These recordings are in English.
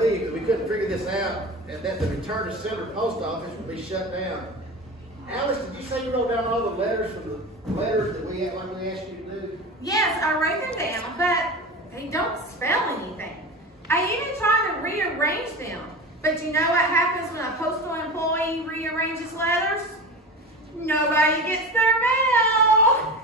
We couldn't figure this out, and that the return to sender post office would be shut down. Alice, did you say you wrote down all the letters from the letters that we asked you to do? Yes, I wrote them down, but they don't spell anything. I even tried to rearrange them, but you know what happens when a postal employee rearranges letters? Nobody gets their mail.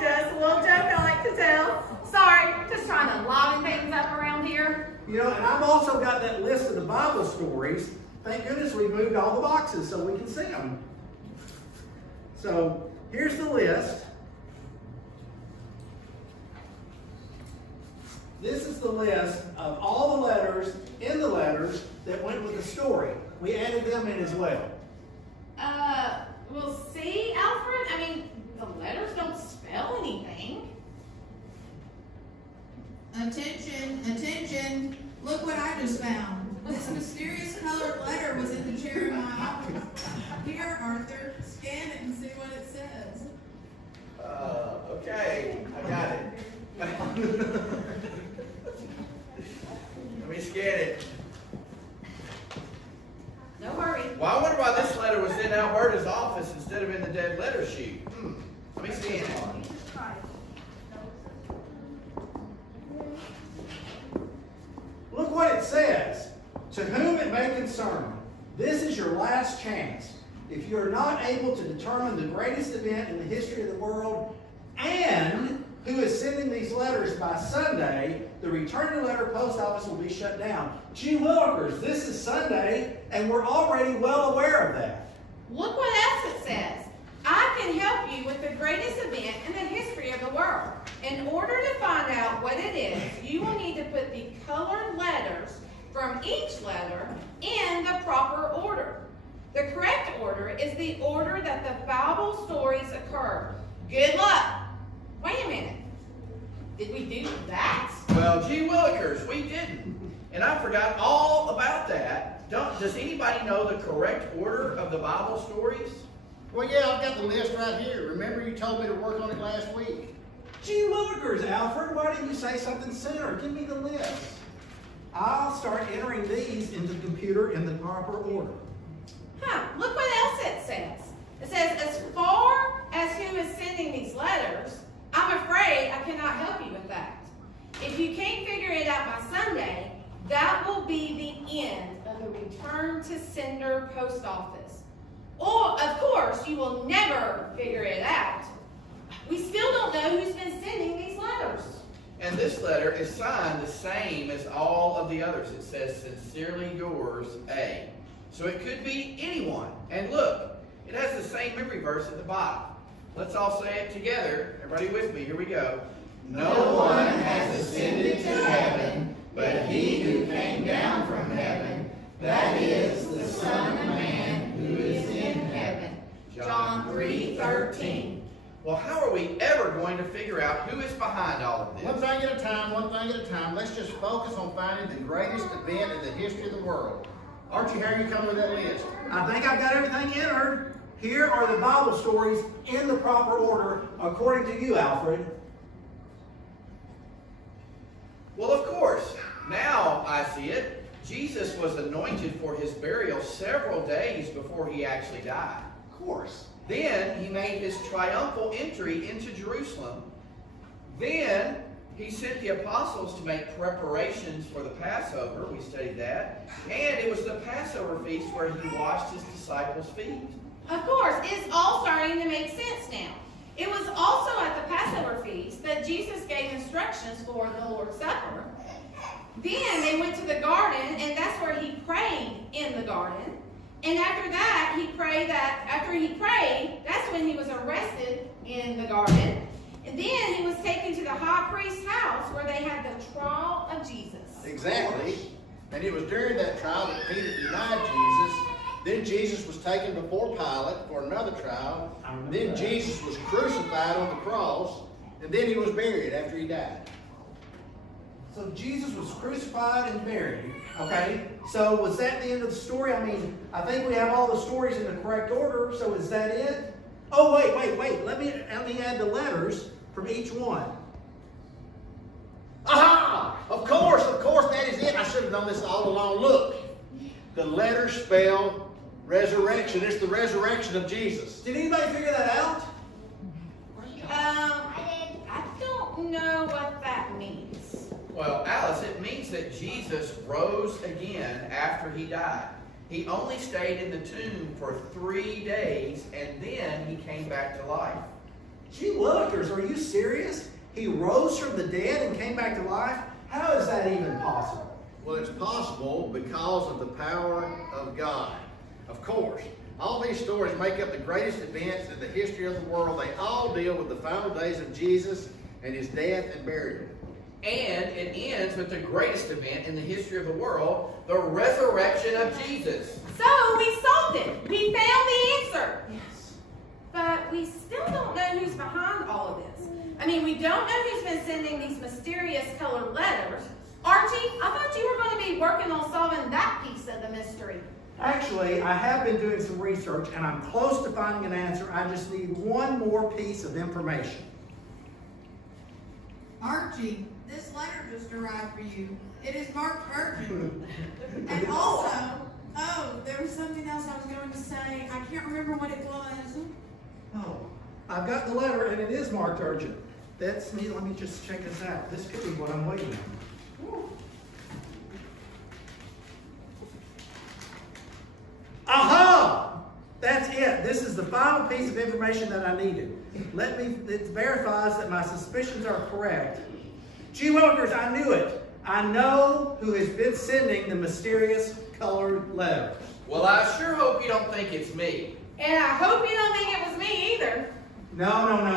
Just a little joke I like to tell. Sorry, just trying to liven things up around here. You know, and I've also got that list of the Bible stories. Thank goodness we moved all the boxes so we can see them. So here's the list. This is the list of all the letters in the letters that went with the story. We added them in as well. Well, see, Alfred, I mean, the letters don't spell anything. Attention, attention. Look what I just found. This mysterious colored letter was in the chair in my office. Here, Arthur, scan it and see what it says. Okay, I got it. Let me scan it. No hurry. Well, I wonder why this letter was in Alberta's office instead of in the dead letter sheet. Let me scan it. Look what it says. To whom it may concern, this is your last chance. If you are not able to determine the greatest event in the history of the world and who is sending these letters by Sunday, the returning letter post office will be shut down. Gee willikers, this is Sunday, and we're already well aware of that. Look what else it says. I can help you with the greatest event in the history of the world. In order to find out what it is, you will need to put the colored letters from each letter in the proper order. The correct order is the order that the Bible stories occur. Good luck. Wait a minute. Did we do that? Well, gee willikers, we didn't. And I forgot all about that. Does anybody know the correct order of the Bible stories? Well, yeah, I've got the list right here. Remember you told me to work on it last week? Gee willikers, Alfred, why didn't you say something sooner? Give me the list. I'll start entering these into the computer in the proper order. Look what else it says. It says, as far as who is sending these letters, I'm afraid I cannot help you with that. If you can't figure it out by Sunday, that will be the end of the return to sender post office. Or, of course, you will never figure it out. We still don't know who's been sending these letters. And this letter is signed the same as all of the others. It says, sincerely yours, A. So it could be anyone. And look, it has the same memory verse at the bottom. Let's all say it together. Everybody with me. Here we go. No one has ascended to heaven, but he who came down from heaven, that is the Son of Man who is in heaven. John 3:13. Well, how are we ever going to figure out who is behind all of this? One thing at a time, one thing at a time. Let's just focus on finding the greatest event in the history of the world. Archie, how are you coming with that list? I think I've got everything entered. Here are the Bible stories in the proper order, according to you, Alfred. Well, of course. Now I see it. Jesus was anointed for his burial several days before he actually died. Of course. Then he made his triumphal entry into Jerusalem. Then he sent the apostles to make preparations for the Passover. We studied that. And it was the Passover feast where he washed his disciples' feet. Of course, it's all starting to make sense now. It was also at the Passover feast that Jesus gave instructions for the Lord's Supper. Then they went to the garden, and that's where he prayed in the garden. And after that, after he prayed, that's when he was arrested in the garden. And then he was taken to the high priest's house where they had the trial of Jesus. Exactly. And it was during that trial that Peter denied Jesus. Then Jesus was taken before Pilate for another trial. Then Jesus was crucified on the cross. And then he was buried after he died. So Jesus was crucified and buried. Okay, so was that the end of the story? I mean, I think we have all the stories in the correct order, so is that it? Oh, wait. Let me add the letters from each one. Aha! Of course, that is should have known this all along. Look, the letters spell resurrection. It's the resurrection of Jesus. Did anybody figure that out? I don't know what that means. Well, Alice, it means that Jesus rose again after he died. He only stayed in the tomb for 3 days, and then he came back to life. Gee willikers, are you serious? He rose from the dead and came back to life? How is that even possible? Well, it's possible because of the power of God. Of course, all these stories make up the greatest events in the history of the world. They all deal with the final days of Jesus and his death and burial. And it ends with the greatest event in the history of the world, the resurrection of Jesus. So we solved it. We found the answer. Yes. But we still don't know who's behind all of this. I mean, we don't know who's been sending these mysterious colored letters. Archie, I thought you were going to be working on solving that piece of the mystery. Actually, I have been doing some research, and I'm close to finding an answer. I just need one more piece of information. Archie, this letter just arrived for you. It is marked urgent. And also, there was something else I was going to say. I can't remember what it was. Oh, I've got the letter, and it is marked urgent. That's me. Let me just check this out. This could be what I'm waiting on. Aha! That's it. This is the final piece of information that I needed. It verifies that my suspicions are correct. Gee willikers, I knew it. I know who has been sending the mysterious colored letters. Well, I sure hope you don't think it's me. And I hope you don't think it was me either. No.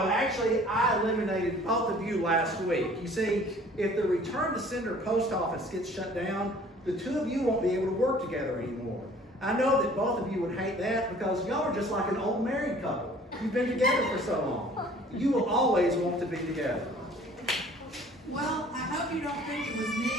Actually, I eliminated both of you last week. You see, if the return to sender post office gets shut down, the two of you won't be able to work together anymore. I know that both of you would hate that because y'all are just like an old married couple. You've been together for so long. You will always want to be together. Well, I hope you don't think it was me.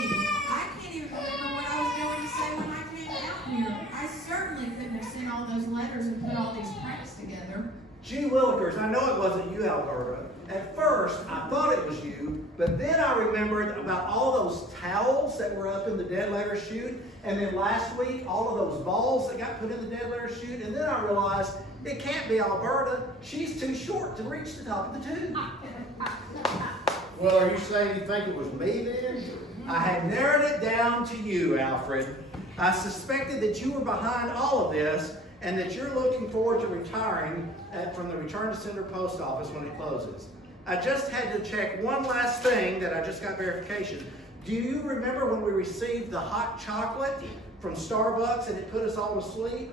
I can't even remember what I was going to say when I came out here. I certainly couldn't have sent all those letters and put all these pranks together. Gee willikers, I know it wasn't you, Alberta. At first, I thought it was you, but then I remembered about all those towels that were up in the dead letter chute, and then last week, all of those balls that got put in the dead letter chute, and then I realized it can't be Alberta. She's too short to reach the top of the tube. Well, are you saying you think it was me then? I had narrowed it down to you, Alfred. I suspected that you were behind all of this, and that you're looking forward to retiring from the return to sender post office when it closes. I just had to check one last thing that I just got verification. Do you remember when we received the hot chocolate from Starbucks and it put us all to sleep?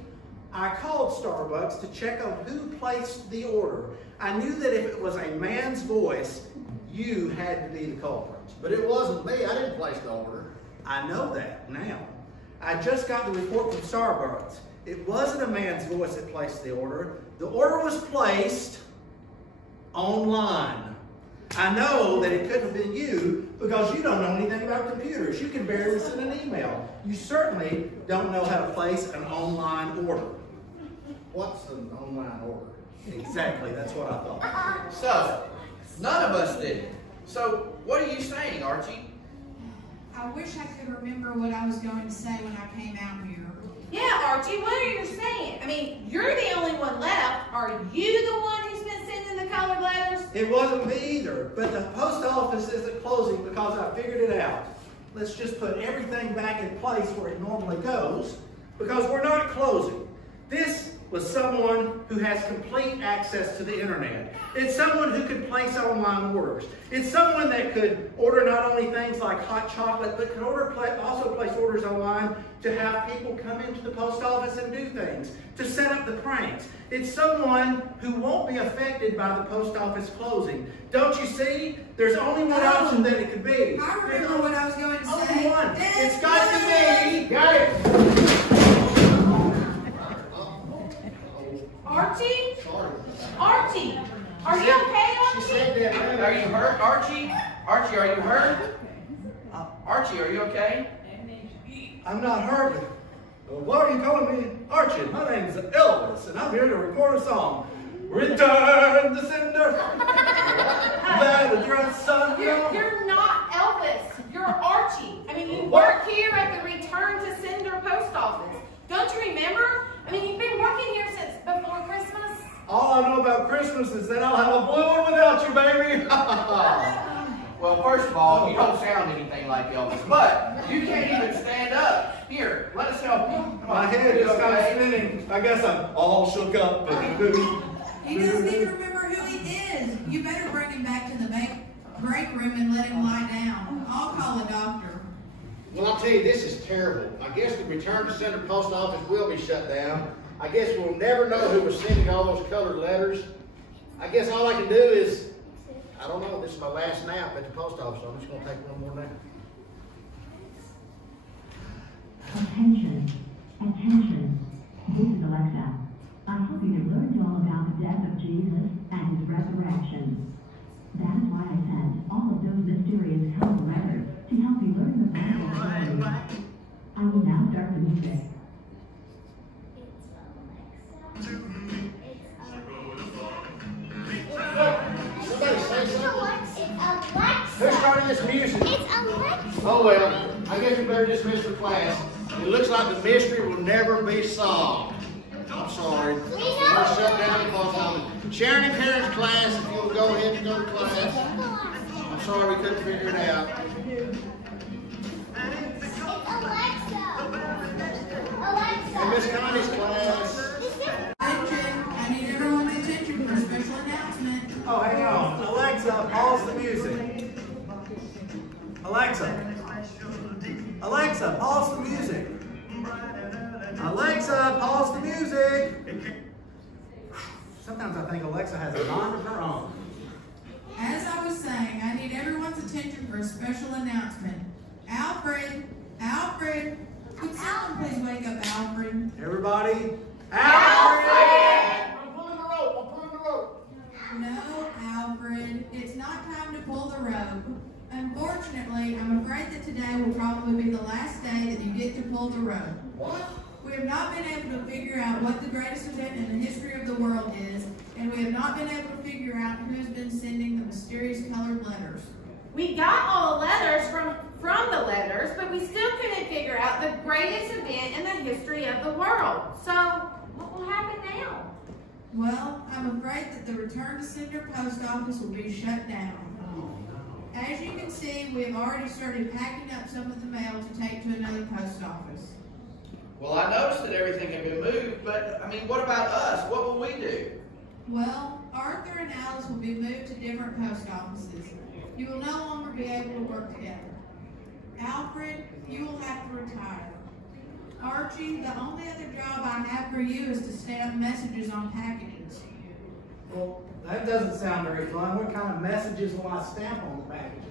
I called Starbucks to check on who placed the order. I knew that if it was a man's voice, you had to be the culprit. But it wasn't me. I didn't place the order. I know that now. I just got the report from Starbucks. It wasn't a man's voice that placed the order. The order was placed online. I know that it couldn't have been you because you don't know anything about computers. You can barely send an email. You certainly don't know how to place an online order. What's an online order? Exactly, that's what I thought. So, none of us did it. So, what are you saying, Archie? I wish I could remember what I was going to say when I came out here. Yeah, Archie, what are you saying? I mean, you're the only one left. Are you the one who's been sending the colored letters? It wasn't me either, but the post office isn't closing because I figured it out. Let's just put everything back in place where it normally goes because we're not closing. This was someone who has complete access to the internet. It's someone who could place online orders. It's someone that could order not only things like hot chocolate, but could also place orders online to have people come into the post office and do things, to set up the pranks. It's someone who won't be affected by the post office closing. Don't you see? There's only one option that it could be. I remember what I was going to Only say. one. It's got to be. Got it. Archie? Sorry. Archie, are you okay, She Archie? said that. Are you hurt, Archie? Archie, are you hurt? Archie, are you okay? I'm not hurt. Well, why are you calling me Archie? My name's Elvis, and I'm here to record a song. Return to sender. Let the dress sun. You're not Elvis. You're Archie. I mean, you work here at the about Christmas and said, I'll have a blue one without you, baby. Well, first of all, you don't sound anything like Elvis, but you can't even stand up. Here, let us help you. Come My on. head is kind of Okay? spinning. I guess I'm all shook up. He doesn't even remember who he is. You better bring him back to the break room and let him lie down. I'll call a doctor. Well, I'll tell you, this is terrible. I guess the return to sender post office will be shut down. I guess we'll never know who was sending all those colored letters. I guess all I can do is, I don't know, this is my last nap at the post office, so I'm just going to take one more nap. Attention, attention. This is Alexa. I hope you have learned all about the death of Jesus and his resurrection. That is why I sent all of those mysterious colored letters to help you learn the Bible story. I will now start the music. Somebody say something. It's Alexa. Who started this music? It's Alexa. Oh well, I guess we better dismiss the class. It looks like the mystery will never be solved. I'm sorry. We're shut down the post office. Sharon and Karen's class, if you'll go ahead and go to class. I'm sorry we couldn't figure it out. It's Alexa. Alexa. And Miss Connie's class. Attention, I need everyone's attention for a special announcement. Oh, hang on. Alexa, pause the music. Alexa. Alexa, pause the music. Alexa, pause the music. Sometimes I think Alexa has a mind of her own. As I was saying, I need everyone's attention for a special announcement. Alfred, Alfred, could someone please wake up Alfred? Everybody, Alfred! I'm pulling the rope. I'm pulling the rope. No, Alfred, it's not time to pull the rope. Unfortunately, I'm afraid that today will probably be the last day that you get to pull the rope. What? We have not been able to figure out what the greatest event in the history of the world is, and we have not been able to figure out who has been sending the mysterious colored letters. We got all the letters from the letters, but we still couldn't figure out the greatest event in the history of the world. So, what will happen now? Well, I'm afraid that the return to sender post office will be shut down. As you can see, we have already started packing up some of the mail to take to another post office. Well, I noticed that everything had been moved, but, I mean, what about us? What will we do? Well, Arthur and Alice will be moved to different post offices. You will no longer be able to work together. Alfred, you will have to retire. Archie, the only other job I have for you is to stamp messages on packages. Well, that doesn't sound very fun. What kind of messages will I stamp on the packages?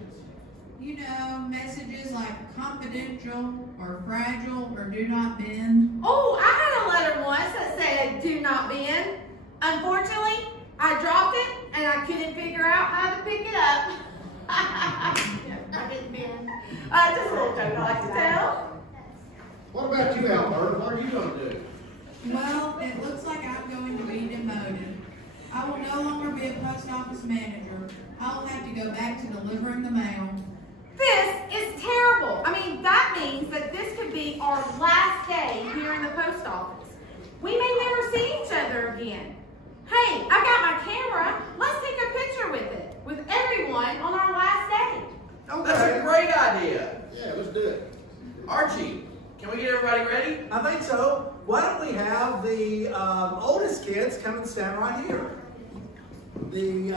You know, messages like confidential or fragile or do not bend. Oh, I had a letter once that said, "Do not bend." Unfortunately, I dropped it and I couldn't figure out how to pick it up. I didn't bend. Just a little joke I like to tell. What about you, Albert? What are you going to do? Well, it looks like I'm going to be demoted. I will no longer be a post office manager. I will have to go back to delivering the mail. This is terrible. I mean, that means that this could be our last day here in the post office. We may never see each other again. Hey, I got my camera. Let's take a picture with it, with everyone on our last day. That's a great idea. Yeah, let's do it. Archie, can we get everybody ready? I think so. Why don't we have the oldest kids come and stand right here? The